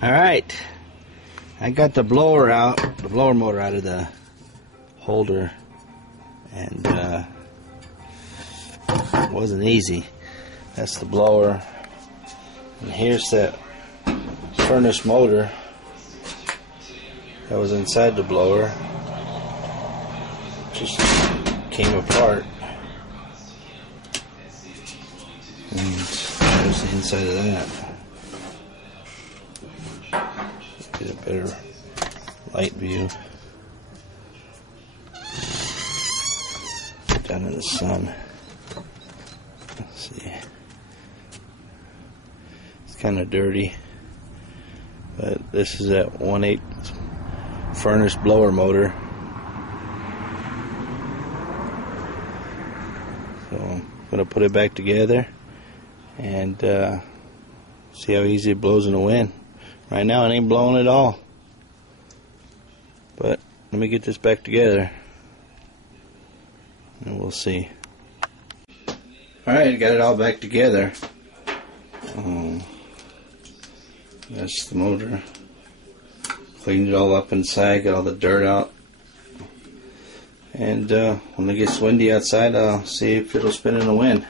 Alright, I got the blower motor out of the holder, and it wasn't easy. That's the blower, and here's that furnace motor that was inside the blower. Just came apart, and there's the inside of that. Get a better light view down in the sun. Let's see. It's kind of dirty, but this is that 1/8 furnace blower motor. So I'm gonna put it back together and see how easy it blows in the wind. Right now it ain't blowing at all, but let me get this back together and we'll see. Alright, got it all back together. That's the motor. Cleaned it all up inside, got all the dirt out. And when it gets windy outside, I'll see if it'll spin in the wind.